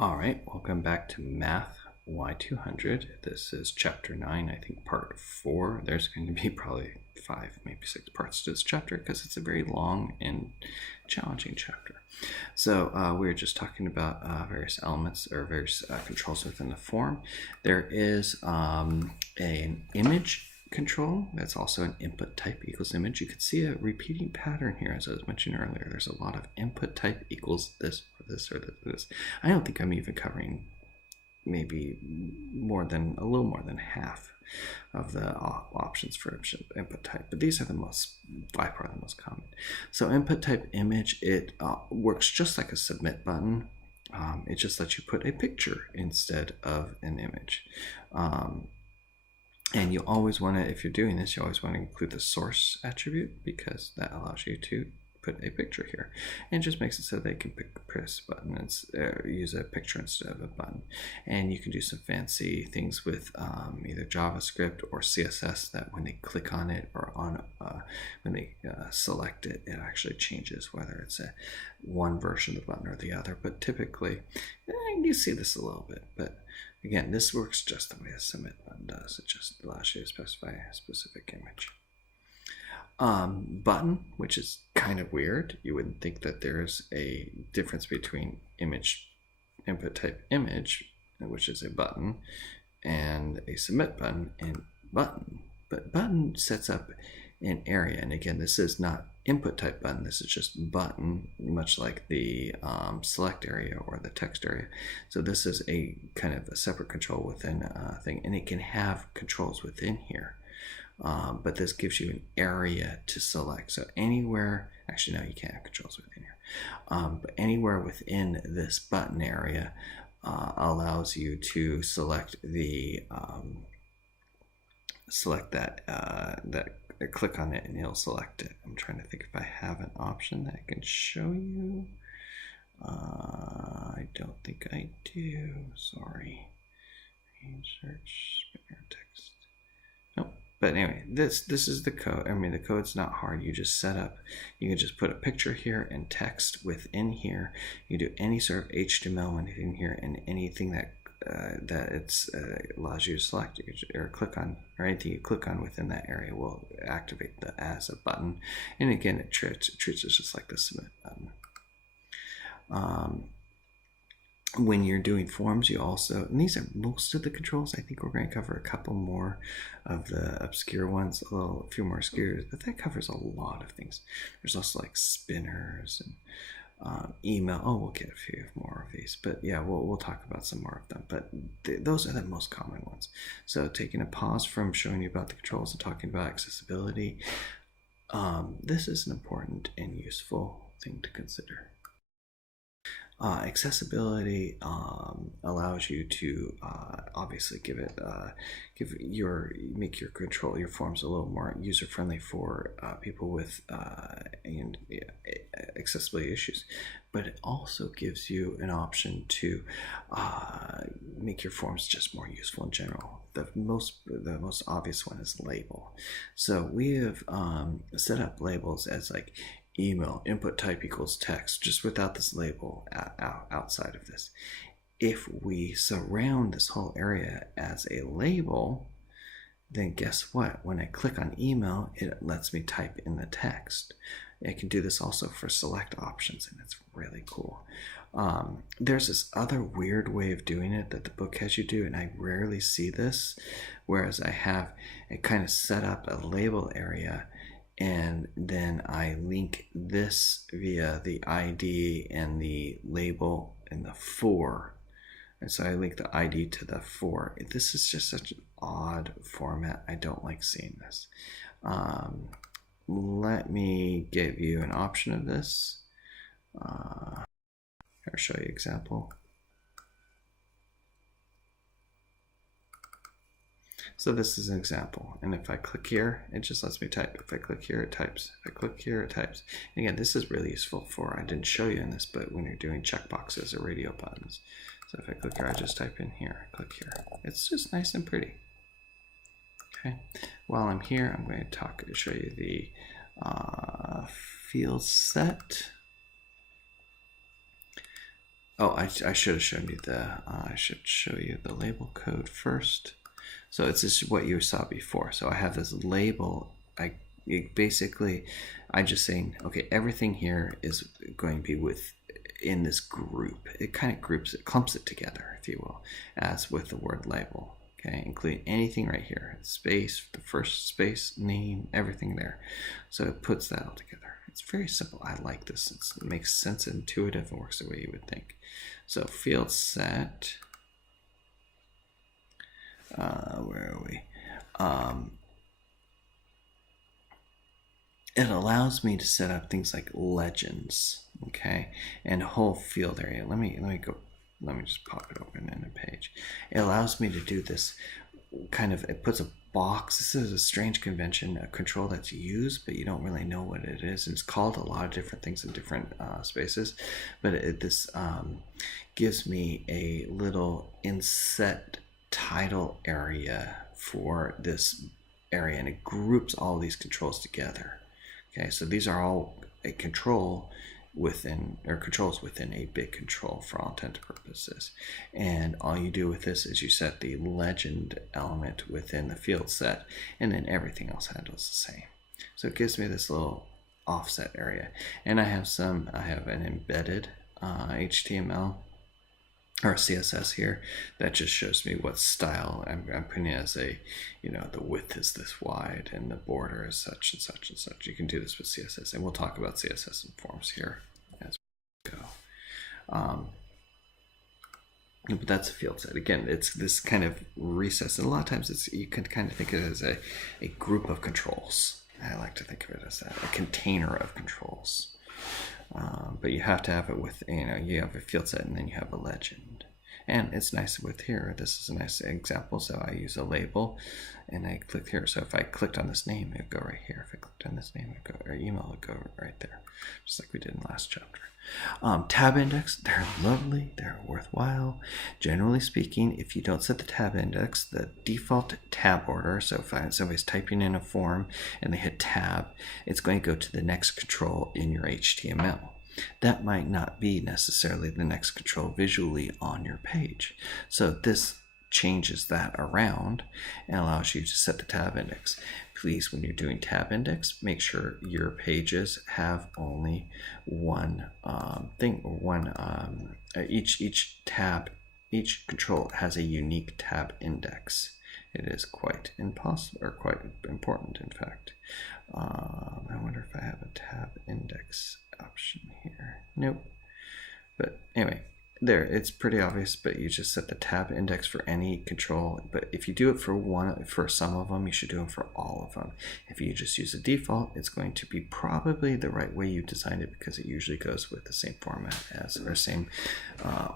All right, welcome back to MATHY200. This is chapter 9, I think part 4. There's going to be probably 5, maybe 6 parts to this chapter because it's a very long and challenging chapter. So we were just talking about various elements or various controls within the form. There is an image control that's also an input type equals image. You can see a repeating pattern here, as I was mentioning earlier. There's a lot of input type equals this or this or this. I don't think I'm even covering maybe a little more than half of the options for input type, but these are by far the most common. So input type image, it works just like a submit button. It just lets you put a picture instead of an image. And you always want to, if you're doing this, you always want to include the source attribute because that allows you to put a picture here. And it just makes it so they can press a button and use a picture instead of a button. And you can do some fancy things with either JavaScript or CSS that when they click on it or when they select it, it actually changes whether it's one version of the button or the other. But typically, you see this a little bit. But again, this works just the way a submit button does. It just allows you to specify a specific image. Button, which is kind of weird. You wouldn't think that there's a difference between image, input type image, which is a button, and a submit button and button. But button sets up an area. And again, this is not input type button. This is just button, much like the select area or the text area. So this is a kind of a separate control within a thing, and it can have controls within here. But this gives you an area to select. So anywhere, actually no, you can't have controls within here. But anywhere within this button area allows you to select the click on it and it'll select it. I'm trying to think if I have an option that I can show you. I don't think I do. Sorry. Search spinner text. Nope. But anyway, this is the code. I mean, the code's not hard. You just set up. You can just put a picture here and text within here. You do any sort of HTML within here, and anything that allows you to select or click on, or anything you click on within that area will activate as a button. And again, it treats it just like the submit button. When you're doing forms, you also, and these are most of the controls. I think we're going to cover a couple more of the obscure ones, a few more obscure, but that covers a lot of things. There's also like spinners and email. Oh, we'll get a few more of these, but yeah, we'll talk about some more of them. But those are the most common ones. So taking a pause from showing you about the controls and talking about accessibility, this is an important and useful thing to consider. Accessibility allows you to obviously make your forms a little more user friendly for people with accessibility issues, but it also gives you an option to make your forms just more useful in general. The most obvious one is label. So we have set up labels as like email input type equals text, just without this label outside of this. If we surround this whole area as a label, then guess what? When I click on email, it lets me type in the text. I can do this also for select options, and it's really cool. There's this other weird way of doing it that the book has you do, and I rarely see this, whereas I have it kind of set up a label area, and then I link this via the ID and the label and the for. And so I link the ID to the for. This is just such an odd format. I don't like seeing this. Let me give you an option of this. I'll show you an example. So this is an example, and if I click here, it just lets me type. If I click here, it types. If I click here, it types. And again, this is really useful I didn't show you in this, but when you're doing checkboxes or radio buttons. So if I click here, I just type in here, click here. It's just nice and pretty. Okay. While I'm here, I'm going to show you the FIELDSET. Oh, I should have shown you I should show you the label code first. So it's just what you saw before. So I have this label. I'm just saying, okay, everything here is going to be in this group. It kind of clumps it together, if you will, as with the word label. Okay, including anything right here, space, the first space, name, everything there. So it puts that all together. It's very simple. I like this. It makes sense, intuitive, and works the way you would think. So field set. Where are we? It allows me to set up things like legends, okay, and a whole field area. Let me just pop it open in a page. It allows me to do this kind of, it puts a box. This is a strange convention, a control that's used, but you don't really know what it is. And it's called a lot of different things in different spaces, but this gives me a little inset title area for this area, and it groups all these controls together. Okay, so these are all a control controls within a big control for all intents and purposes. And all you do with this is you set the legend element within the field set, and then everything else handles the same. So it gives me this little offset area. And I have an embedded HTML or CSS here that just shows me what style I'm putting it as the width is this wide and the border is such and such and such. You can do this with CSS, and we'll talk about CSS and forms here as we go. But that's a field set. Again, it's this kind of recess, and a lot of times you can kind of think of it as a group of controls. I like to think of it as a container of controls. But you have to have it with, you have a field set and then you have a legend. And it's nice with here, this is a nice example. So I use a label and I click here. So if I clicked on this name, it would go right here. If I clicked on this name, it would go, or email would go right there, just like we did in the last chapter. Tab index, they're lovely, they're worthwhile. Generally speaking, if you don't set the tab index, the default tab order, so if somebody's typing in a form and they hit tab, it's going to go to the next control in your HTML. That might not be necessarily the next control visually on your page. So this changes that around and allows you to set the tab index. Please, when you're doing tab index, make sure your pages have only one thing, or one each control has a unique tab index. It is quite impossible, or quite important, in fact. I wonder if I have a tab index option here. Nope. But anyway, there, it's pretty obvious, but you just set the tab index for any control. But if you do it for some of them, you should do them for all of them. If you just use the default, it's going to be probably the right way you designed it, because it usually goes with the same format or same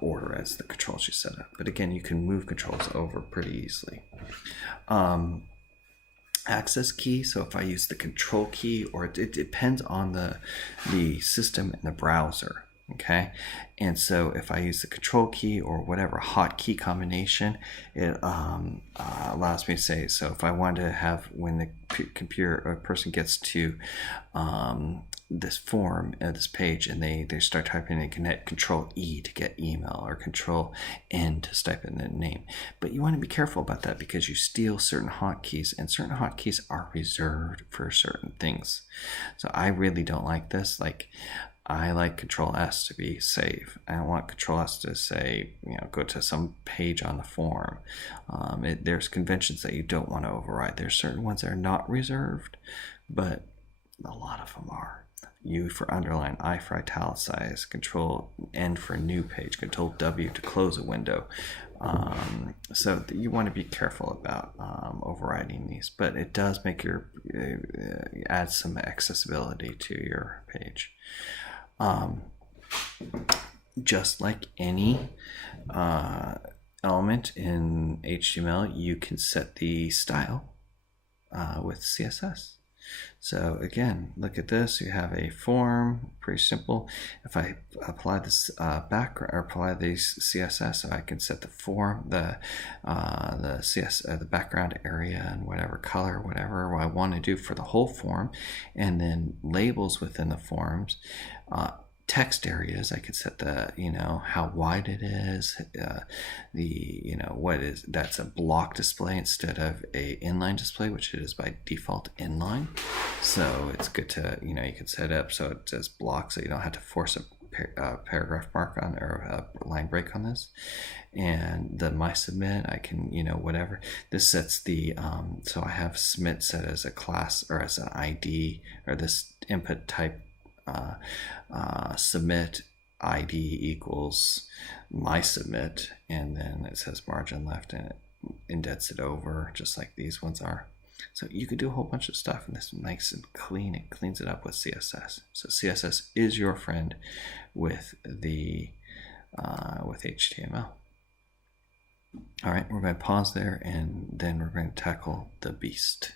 order as the controls you set up. But again, you can move controls over pretty easily. Access key, so if I use the control key, or it depends on the system and the browser. Okay, and so if I use the control key or whatever hotkey combination, it allows me to say, so if I want to have, when the person gets to this form, this page, and they start typing, they can hit Control E to get email, or Control N to type in the name. But you want to be careful about that, because you steal certain hotkeys, and certain hotkeys are reserved for certain things. So I really don't like this. I like Control S to be safe. I don't want Control S to say, go to some page on the form. There's conventions that you don't want to override. There's certain ones that are not reserved, but a lot of them are. U for underline, I for italicize, Control N for new page, Control W to close a window. So you want to be careful about overriding these, but it does make add some accessibility to your page. Just like any element in HTML, you can set the style with CSS. So again, look at this. You have a form, pretty simple. If I apply this background, or apply these CSS, I can set the form, the background area, and whatever color, whatever I want to do for the whole form, and then labels within the forms. text areas, I could set the, how wide it is, what is, that's a block display instead of a inline display, which it is by default inline. So it's good to, you can set it up so it says block, so you don't have to force a paragraph mark on, or a line break on this. And the my submit, I can, whatever. This sets the, so I have submit set as a class, or as an ID, or this input type, submit ID equals my submit, and then it says margin left, and it indents it over just like these ones are. So you could do a whole bunch of stuff, and this is nice and clean. It cleans it up with CSS. So CSS is your friend with the with HTML. All right, we're going to pause there, and then we're going to tackle the beast.